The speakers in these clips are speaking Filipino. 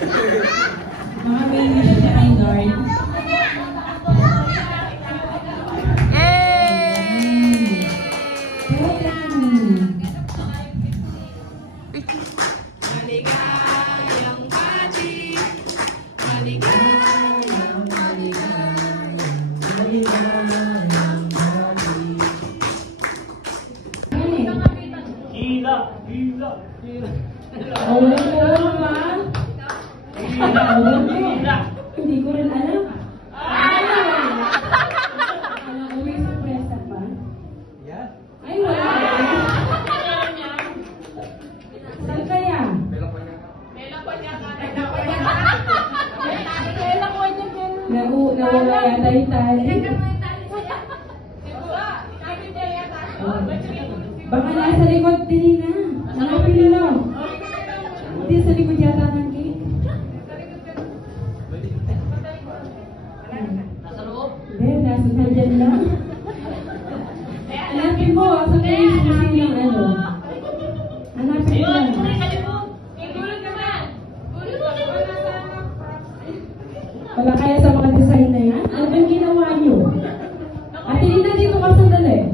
Mga may wish niya kay Lord. Maligayang pati, maligayang, maligayang, maligayang pati. Gila, gila, gila. Ulan mo ba? Gila. Hindi ko rin alam. Alam ko may surpresa pa. Yan. Ay, wala. Saan kaya? Nawala yata yung tali. Baka nasa likod din na. Nakapili mo. Hindi sa likod yata ng cake. Nasa loob? Hindi, nasa nandyan lang. Hanapin mo, sa kayo susi ng ano. Hanapin mo lang. Wala kaya sa mga design na yan? Ano ba yung ginawa niyo? Ate Lina, dito ka sandali.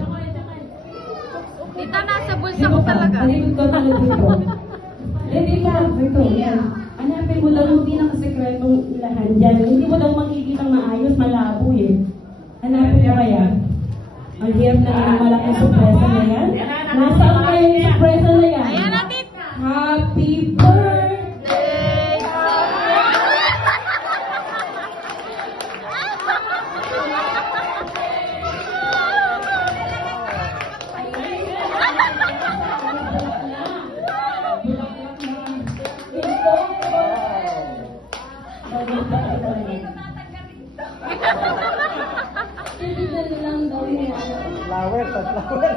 Ito nasa bulsa ko talaga. Talikod ko talaga dito. Dito, dito. Yan. Hanapin mo lang yung pinakasekretong ilahan dyan. Hindi mo daw makikita maayos, malabo eh. Hanapin mo kaya. Ang hirap na yung malaking surpresa na yan. Nasaan kaya yung surpresa na yan? Ayan natin. Happy birthday! Flower, flower.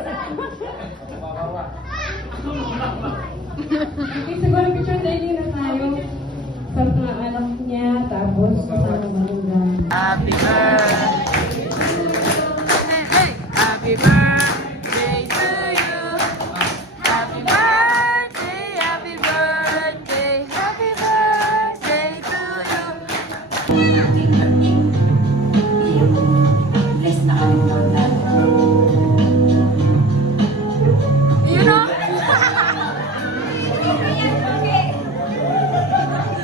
Okay, siguro picture taking na tayo sa mga anak niya, tapos kasama malugan. Happy birthday. Happy birthday to you. Happy birthday, happy birthday, happy birthday to you. Bless na kami total. You know?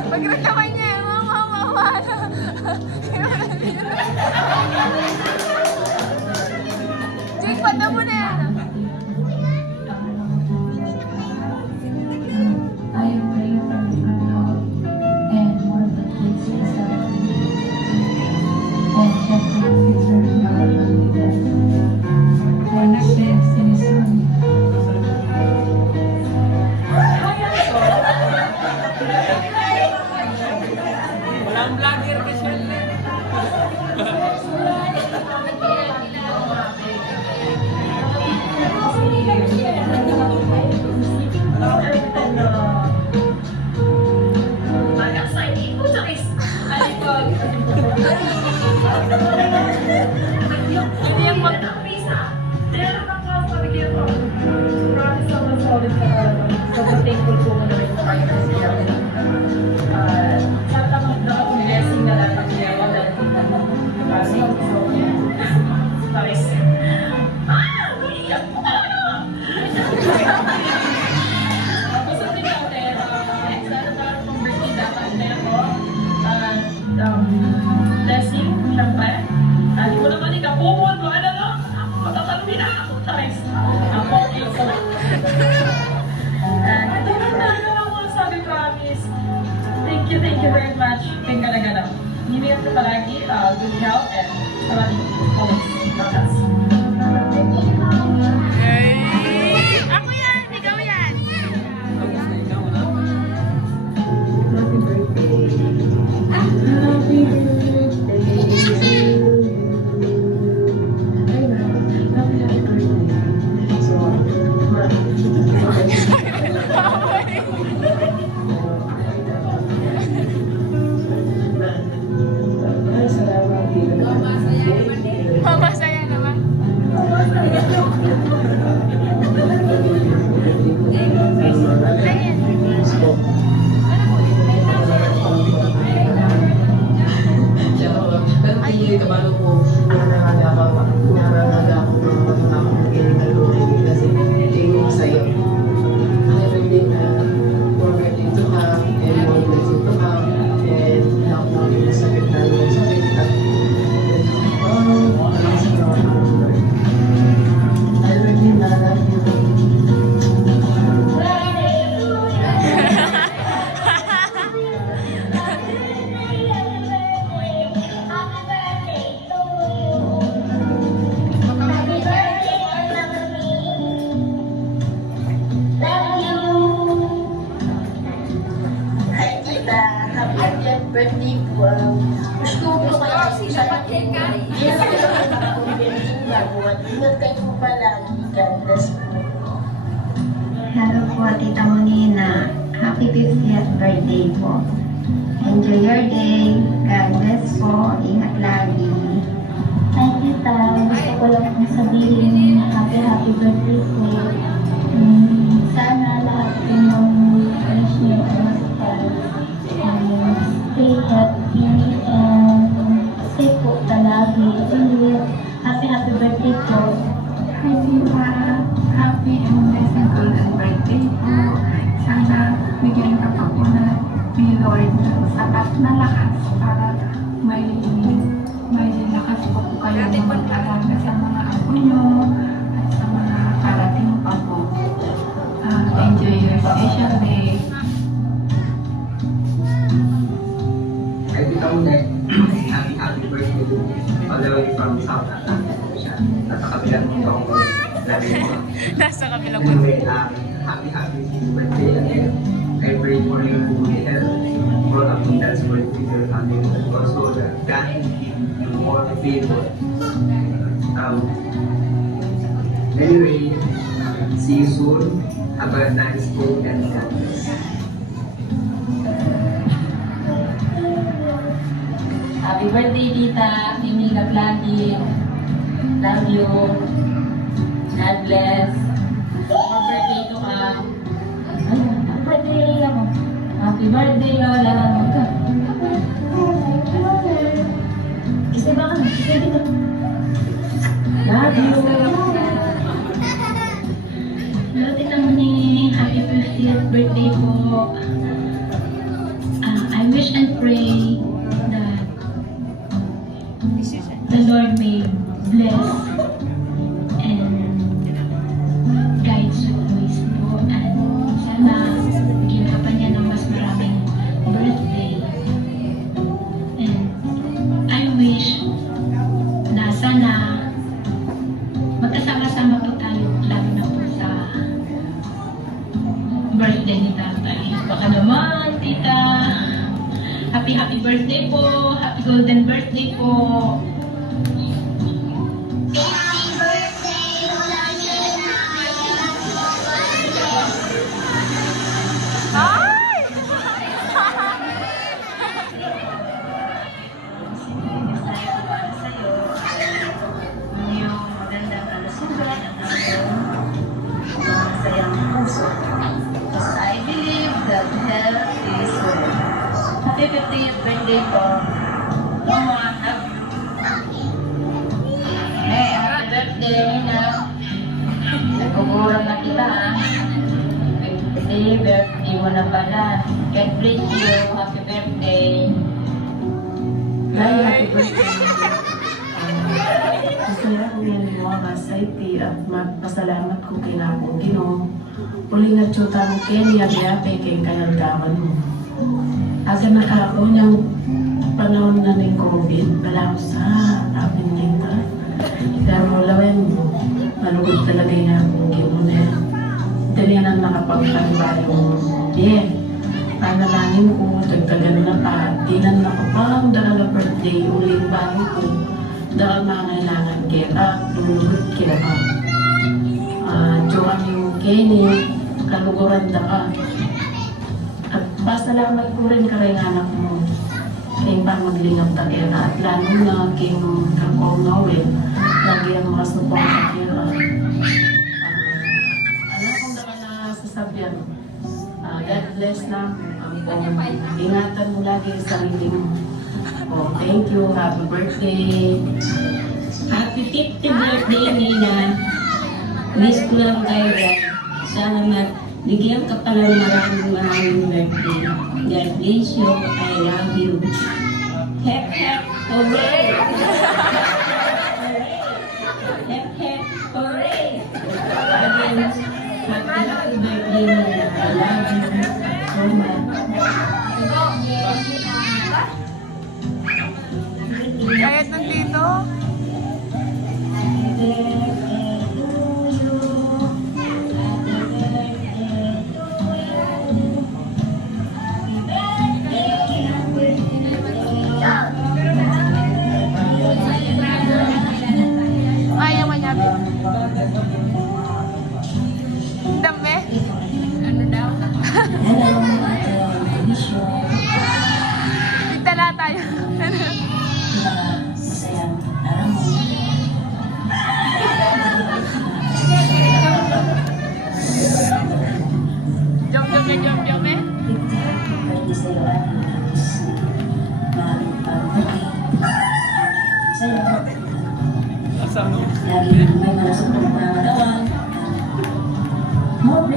Pag nagkamay niya, mama. Jake, pata mo na yan. I am praying for Arnold and more of the kids and stuff. And checking the future of God will be there. And shifts in his son. Walang vlogger kasi yan. Thankful po muna rin po kayo kasi sa tamang blessing na lang ang ginawa dahil kasi so pares umiiyak po talaga tapos sa ating natin sana parang pong birthday dapat na ako blessing syempre hindi ko naman ikapupon ano no matatalumi na ako pares ako birthday po. Gusto ko kayo sa pagkain. Yes, ingat kayo po palagi. God bless po. Hello po, Tita Monina. Happy 50th birthday po. Enjoy your day. God bless po. Ingat lagi. Hi, Tita. Gusto ko lang pong sabihin happy birthday po. Sana lahat po ng wish niyo ay stay happy and safe po palagi. Ulit, happy birthday po. Hi, Tita. Happy and blessed golden birthday po. Sana bigyan ka pa po na ni Lord ng sapat na lakas para may lakas po kayo mag-alaga sa mga apo nyo at sa mga parating pa po. Enjoy your special day. Ay, Tita Monet, happy birthday to you. All the way from South Atlanta po siya. Nasa kabilang mundo ako lagi mo. Nasa kabilang mundo. Anyway, happy birthday again. I pray for your good health, for abundance with your family, but also that God will give you more favor. Anyway, see you soon. Have a nice day and God bless. Happy birthday, Tita. Ingat lagi. Love you. God bless. Happy birthday to ka. Happy birthday, Lola mo. Happy birthday, Lola. Isa ba ka? Sige na. Love you. Hello, Tita Moni. Happy 50th birthday po. I wish and pray that the Lord may bless and guide you always po. And sana bigyan ka pa niya ng mas maraming birthday. And I wish na sana magkasama-sama po tayo, lalo na po sa birthday ni tatay. Baka naman, tita. Happy birthday po. Happy golden birthday po. Ay! Yung magandang kalusugan at masayang puso. Because I believe that health is wealth. Happy 50th birthday po. Mama, love you. Hey, happy birthday na. Nagugurang na kita ha. Birthday mo na pala. God bless you. Happy birthday. Happy birthday. Masaya ko yan mga kasayti at magpasalamat ko kay Napong Ginoo. Uli nga tsuta mo Kenny at yape kay kanaldaman mo. Asa nakako niyang panahon na ng COVID, wala ko sa apin dito. Kaya mo lawen, malugod talaga yung Napong Ginoo na yan. Dali nang nakapagpalba yung panalangin ko, dagdagan na pa. Di na nakapang dahil na birthday, uling bago ko. Dahil mga kailangan kaya, lumulog kaya ka. Joan yung Kenny, kaluguran da ka. At pasalamat ko rin ka rin anak mo. Kaya pa maglingap ta kaya ka. At lalo na kaya kakong Noel, lagi ang mga supong ka kaya ka. Alam kong naman na sasabihan, God bless na. Ingatan mo lagi ang sarili mo. Oh, thank you. Happy birthday. Happy 50th birthday, Nina. Wish ko lang kayo yan. Sana bigyan ka pa ng maraming birthday. God bless you. I love you. Hep, hep, hooray! Hep, hep, hooray! Again, happy birthday, Nina. I love you so much. Kayat ng tito.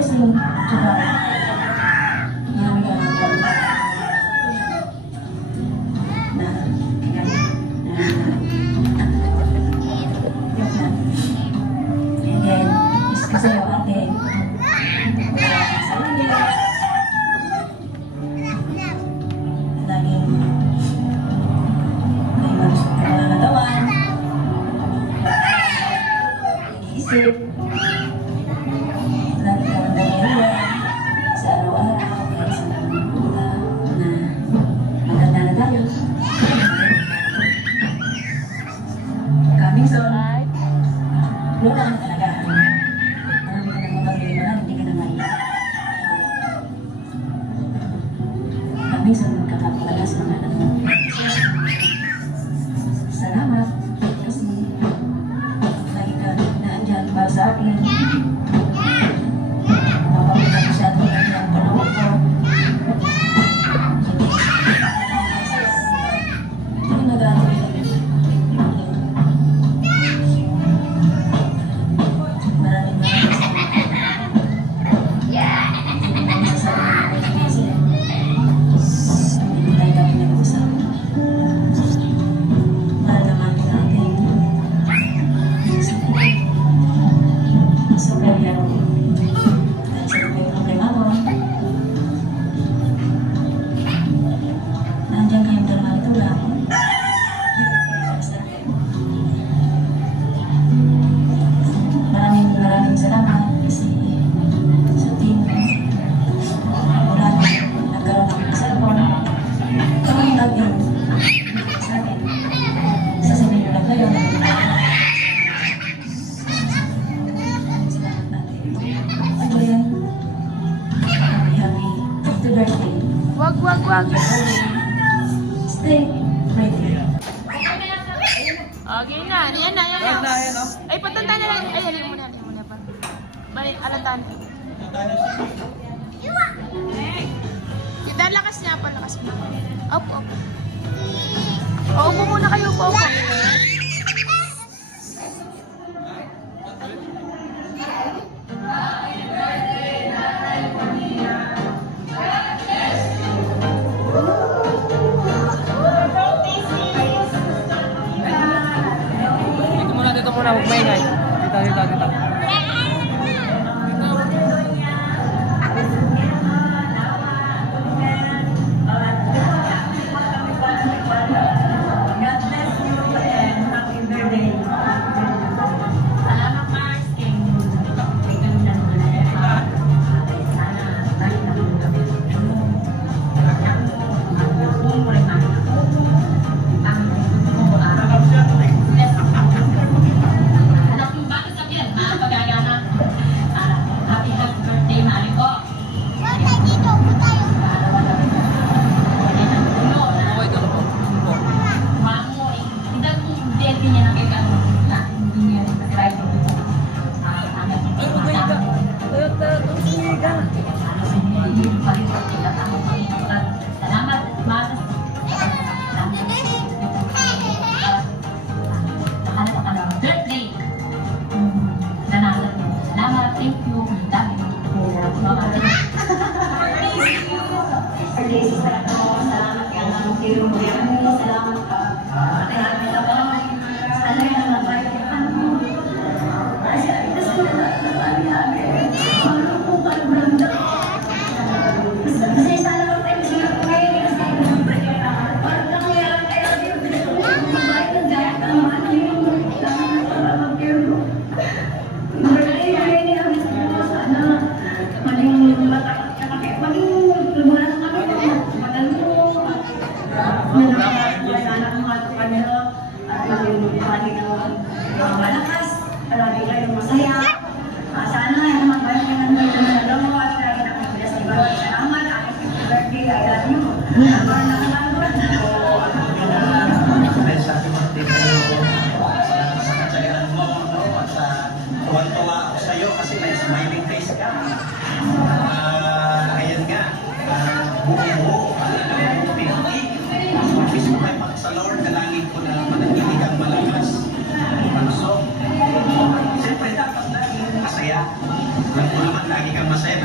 kasi tsaka kasi yung ate, laging may malusog ka na natawan, iisip, lagi ka nangyayari sa araw-araw, kahit sa mga na maganda na tayo. Coming soon. Lola na talaga. Marami ka nang mapag-iwanan, hindi ka na maiyak. Kami sa magkakapalas mga anak mo. Salamat kasi lagi ka naandyan para sa akin. Mapapagod ko siya doon ang panahon ko. Hindi nag-aaral. Maraming salamat kasi sa team wala nagkaroon ng cellphone. Kung laging sa akin, sasabihin ko lang kayo na salamat natin. Again, happy birthday. Wag. Stay ready. Okay na. Yan na. Ay, patanda na lang. Ay, halin mo na pa. Bali, alatan. Kita, lakas niya pa. Opo. Upo muna kayo po. Dito muna, huwag maingay. Dito.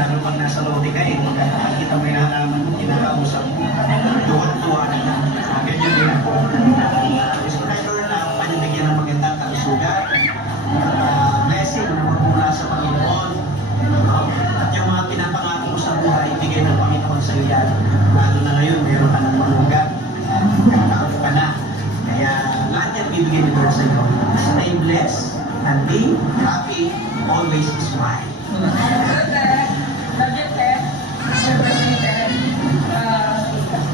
lalo pag nasa lobby ka eh, kita mo yung halaman mo, kinakausap mo, tuwa-tuwa na lang. Ganyan din ako. Subscriber na panibigyan ng magandang kalusugan, blessing na magmula sa Panginoon. At yung mga pinapangako mo sa buhay, ibigay ng Panginoon sa iyo yan. Lalo na ngayon, meron ka ng malugat, kakaano ka na. Kaya lahat yan bibigay ni Lord sa iyo. Stay blessed and be happy, always smile. Love you, Ted. Sir President.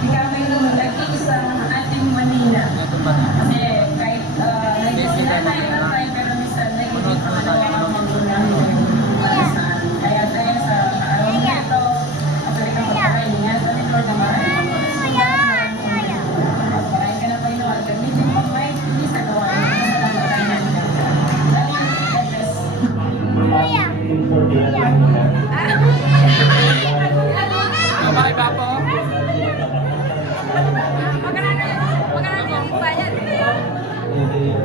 Ikaw may lumagay sa ating Manila. Kasi kahit nag-sila tayo ng tayo, pero minsan nag-ibig pa na magulang. Kaya tayo sa araw na ito, actually ka magpakain niya. Sa Lord naman, magpakain ka na pa yun. Gamitin mo pa hindi sa gawa. Bye, Papo.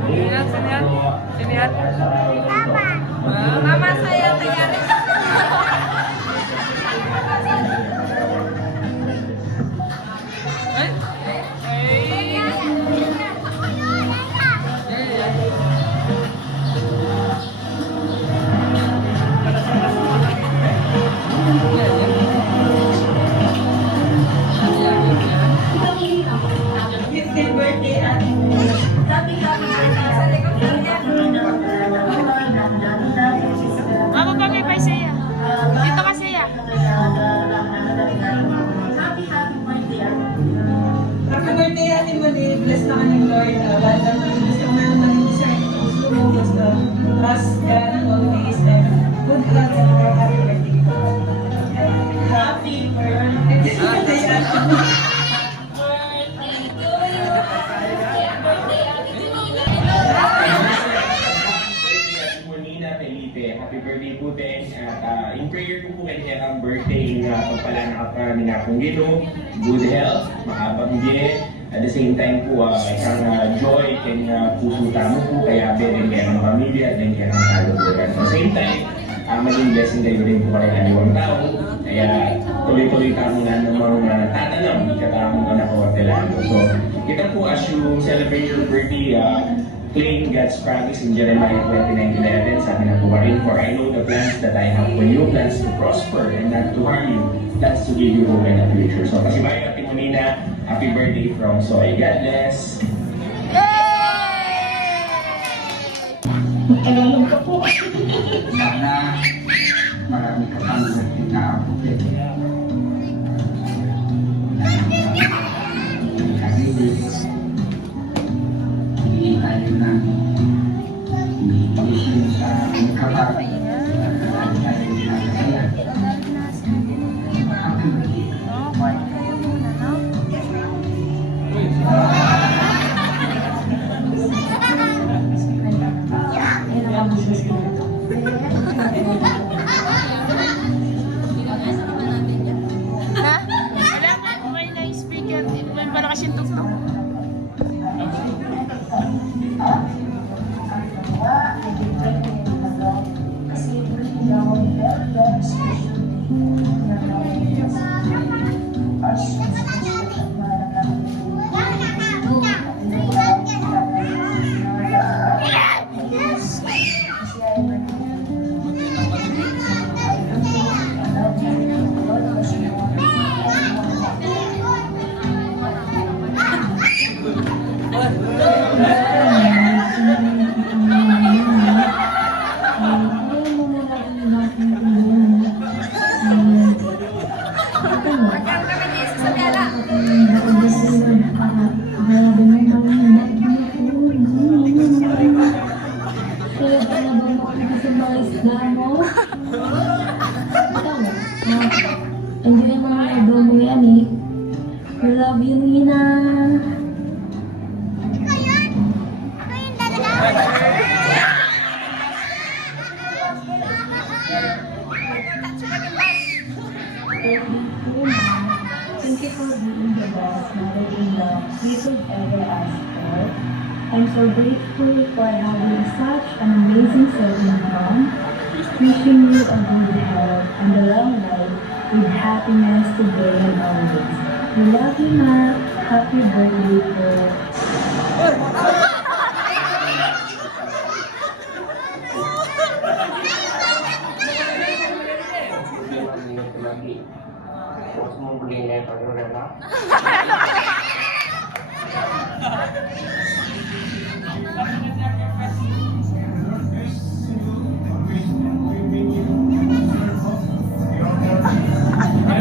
Sinihan, sinihan. Sinihan. Mama saya kaya rin. Mama, bagay pa siya. Dito ka siya. Happy birthday, Ate Mali. Bless na ka ng Lord. Lahat ng gusto mo yung mag-design. Gusto mo, basta. Trust God always. And good luck and more happy birthday. Happy birthday, Ate. Happy birthday po din. At in prayer ko po kanya ang birthday na pagpalanak ka nila kung gino, good health, mahabang din. At the same time po, isang joy kay puso tamo po, kaya din kaya ng pamilya, din kaya ng kaluburan. At the same time, maging blessing kayo rin po kayo ng iwang tao. Kaya tuloy-tuloy tamo nga namang tatanam, katamong anak ko at kailangan. So, kita po as you celebrate your birthday, claim God's promise in Jeremiah 29:11. Sabi na po rin, for I know the plans that I have for you, plans to prosper and not to harm you, plans to give you hope and a future. So, kasi bayo natin muna, happy birthday from Soy. God bless! Sana marami ka pang nag-inaapit. Kasi hindi tayo na umiisin sa kapag Wala pa, may na-speaker. May malakas yung tugtog. Hindi mo nagawa mo yan eh. I love you, Mina. Thank you for being the best mother in law we could ever ask for. I'm so grateful for having such an amazing serving mom. Wishing you a good health and a long life with happiness today and always. We love you, Ma. Happy birthday po. Huwag mong buli na yung pag-urala.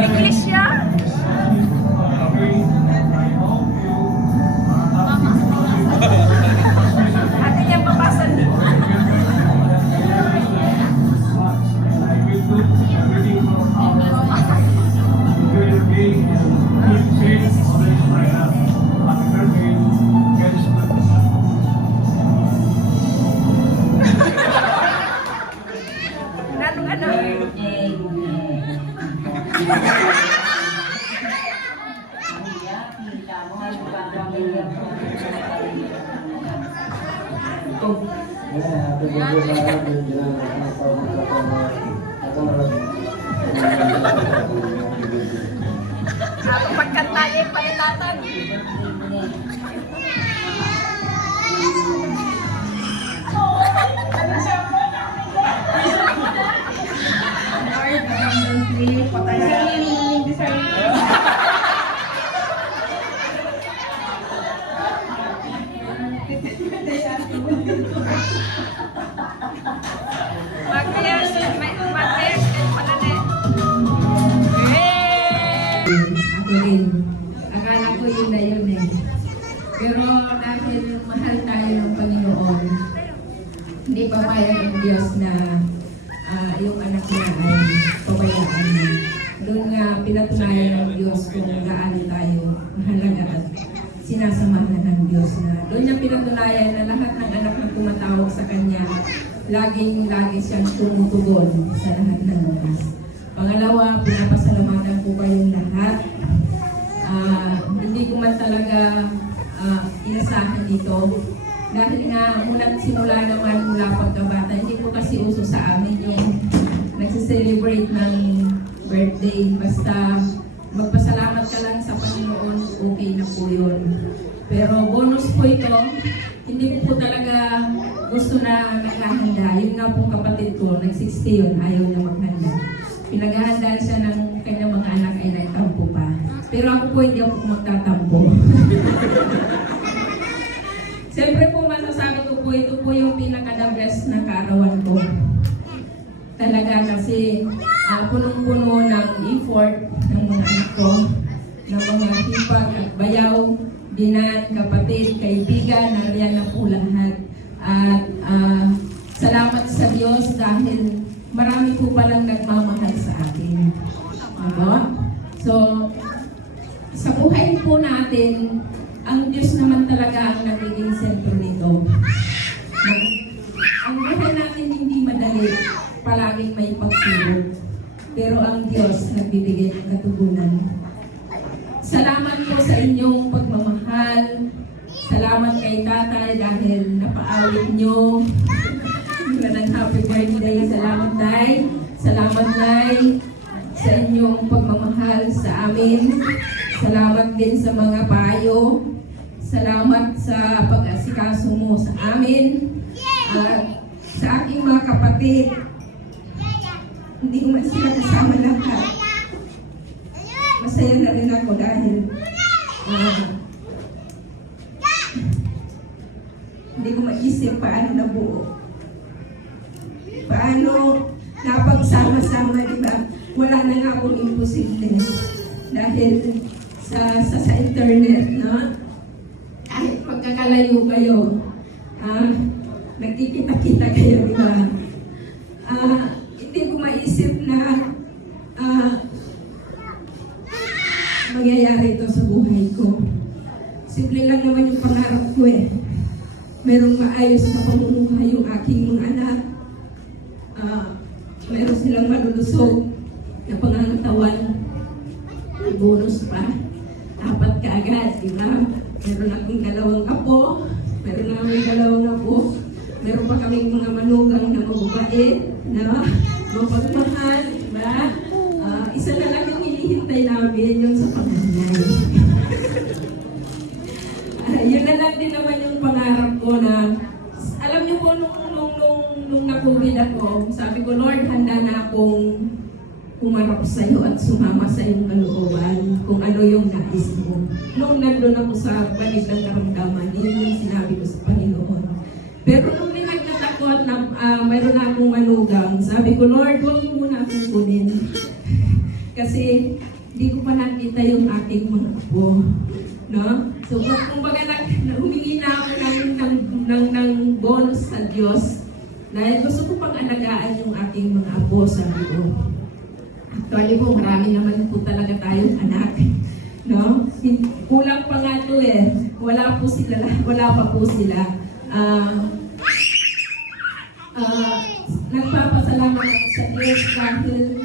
English siya? Ate niya papasan dito. Ano? Pagkanta niya yung panitatan. Mag-prayers kayo pala na. Ako rin. Akala ko yun na yun eh. Pero dahil mahal tayo ng Panginoon, hindi papayag ng Diyos na yung anak niya ay pabayaan niya. Doon nga pinatunayan ng Diyos kung gaano tayo mahalaga at sinasamahan ng Diyos na. Doon niya pinatunayan na lahat ng anak na tumatawag sa Kanya, lagi siyang tumutugon sa lahat ng oras. Pangalawa, pinapasalamatan ko kayong lahat. Hindi ko man talaga inasahan dito. Dahil nga, mula simula naman mula pagkabata, hindi ko kasi uso sa amin yung nagsiselebrate ng birthday. Basta magpasalamat ka lang sa Panginoon, okay na po yun. Pero bonus po ito, hindi ko po talaga gusto na naghahanda. Yun nga pong kapatid ko, nag-60 yun, ayaw na maghanda. Pinaghahandaan siya ng kanyang mga anak ay nagtampo pa. Pero ako po hindi ako magtatampo. Siyempre po masasabi ko po, ito po yung pinaka-the best na kaarawan ko. Talaga kasi punong-puno ng effort ng mga anak ko, ng mga hipag at bayaw, binan, kapatid, kaibigan, nariyan na po lahat. At salamat sa Diyos dahil marami po palang nagmamahal sa atin. Diba? So, sa buhay po natin, ang Diyos naman talaga ang nagiging sentro nito. Ang buhay natin hindi madali, palaging may pagsubok. Pero ang Diyos nagbibigay ng katugunan. Salamat po sa inyong pagmamahal. Salamat kay Tatay dahil napaawit nyo. Ng happy birthday. Salamat, Tay. Salamat, Nay, sa inyong pagmamahal sa amin. Salamat din sa mga payo. Salamat sa pag-asikaso mo sa amin. At sa aking mga kapatid, hindi ko man sila kasama lahat. Masaya na rin ako dahil hindi ko maisip paano nabuo. Paano napagsama-sama, di ba? Wala na nga akong imposible. Dahil sa internet, no? Kahit pagkakalayo kayo, nagkikita-kita kayo, di ba? Hindi ko maisip na mangyayari ito sa buhay ko. Simple lang naman yung pangarap ko eh. Merong maayos na pamumuhay yung aking mga anak. Meron silang malulusog na pangangatawan. May bonus pa. Dapat ka agad, di ba? Meron akong 2 apo. Meron akong 2 apo. Meron pa kaming mga manugang na mababait, na mapagmahal, diba? Isa na lang yung hinihintay namin, yung sa panganay. Yun na lang din naman yung pangarap ko na, alam niyo po, nung na-COVID ako, sabi ko, Lord, handa na akong umarap sa iyo at sumama sa iyong kalooban kung ano yung nais mo. Nung nandun ako sa panig ng karamdaman, yun yung sinabi ko sa Panginoon. Pero nung nagtatakot na mayroon na akong manugang, sabi ko, Lord, huwag mo muna akong kunin. Kasi hindi ko pa nakita yung aking mga apo. No? So, kumbaga humingi na ako ng bonus sa Diyos dahil gusto ko pang alagaan yung aking mga apo, sabi ko. Actually po, marami naman po talaga tayong anak. No? Kulang pa nga ito eh. Wala pa po sila. Nagpapasalamat ako sa Diyos dahil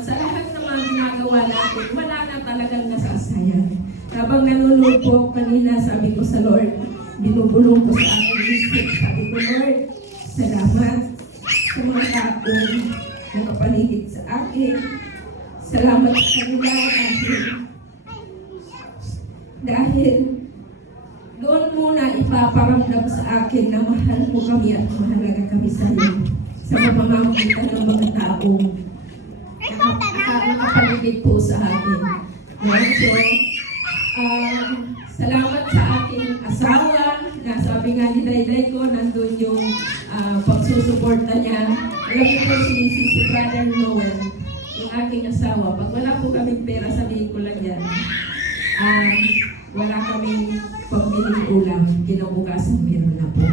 sa lahat ng mga ginagawa natin, wala na talagang nasasayang. Habang nanunod po kanina, sabi ko sa Lord, binubulong ko sa aking isip. Sabi ko, Lord, salamat sa mga taong nakapaligid sa akin. Salamat sa kanila dahil doon muna ipaparamdam sa akin na mahal mo kami at mahalaga kami sa iyo sa pamamagitan ng mga taong nakapaligid po sa akin. So, salamat sa aking asawa na sabi nga ni Dayday ko, nandun yung pagsusuporta niya. Alam niyo po si Brother Noel, yung aking asawa. Pag wala po kaming pera, sabihin ko lang yan. Wala kaming pagbiling ulam, kinabukasan meron na po.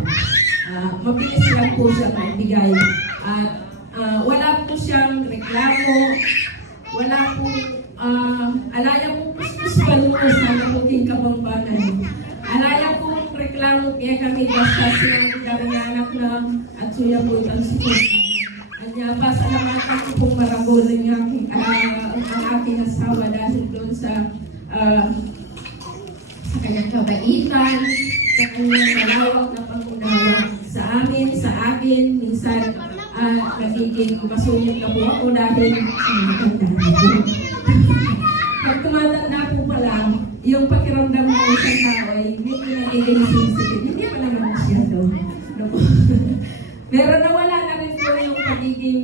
Mabilis lang po siya magbigay. Wala po siyang reklamo, wala po, alaya po puspuspalmos na namuting kabangbanan. Alaya po reklamo kaya kami basta silang kami anak lang at suya po itang sinunan. Anya pa, salamatan ko pong marabol ang aking asawa dahil doon sa kanyang kabaitan, sa kanyang malawak na pangunawa sa amin, sa akin, minsan nagiging masungit na po ako dahil matanda na po. Pag tumatanda po pala, yung pakiramdam ng isang tao ay medyo nagiging sensitive. Hindi pa naman masyado. Pero nawala na rin po yung pagiging,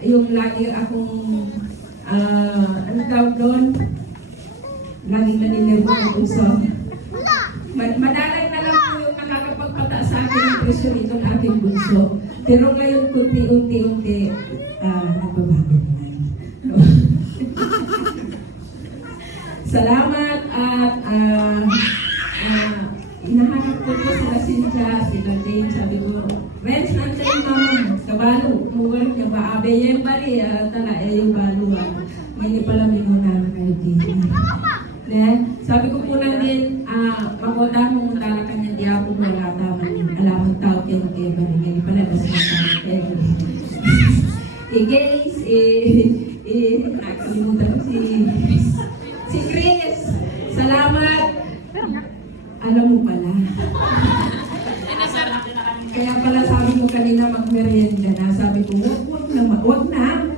yung lagi akong, ano tawag doon? Laging naninirgo ng puso. Madalang na lang po yung nakakapagpataas sa akin ng presyo itong aking bunso. Pero ngayon, unti-unti, nagbabago naman. Salamat at inahanap ko po sila Cynthia, sila Jane, sabi ko, Renz, nandiyan yung mama, kabalo, umuwalit niya ba, abe yung bali, tala, yung balo, hindi pala may muna na kayo dito. Sabi ko po na din, makoda mo mutala kanya di ako wala taman, alamang tao kayo kayo bali, hindi pala basta tayo kayo. Guys, nakalimutan ko si Chris, salamat. Alam mo pala. Kaya pala sabi mo kanina magmerienda na. Sabi ko, wag na.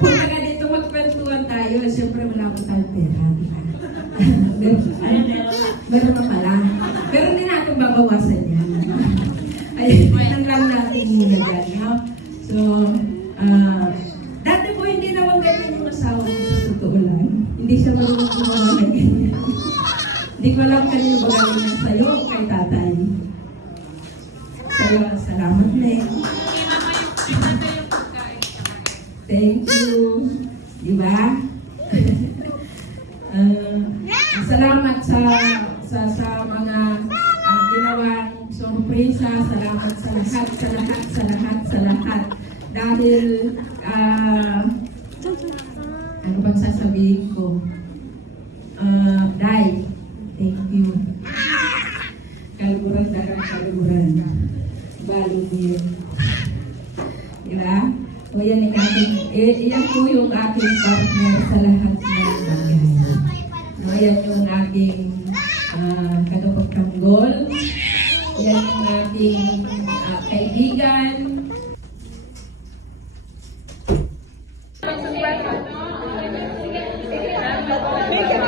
Kung na ganito magkwentuhan tayo, siyempre wala ko tayong pera. Meron pa pala. Pero hindi natin babawasan yan. Ayun lang natin muna dyan. No? So, dati po hindi naman ganyan yung asawa ko sa totoo lang. Hindi siya marunong gumawa na ganyan. Hindi ko alam kanino ba galing na sa'yo o kay tatay. Sa'yo, salamat na eh. Thank you. Diba? Salamat sa mga ginawang sorpresa. Salamat sa lahat. Dahil, ano bang sasabihin ko? Day, thank you. Kaluguran. Balo mo yun. Diba? O yan yung aking, yan po yung aking partner sa lahat ng bagay. No, yan yung aking tagapagtanggol. Yan yung dyan. Make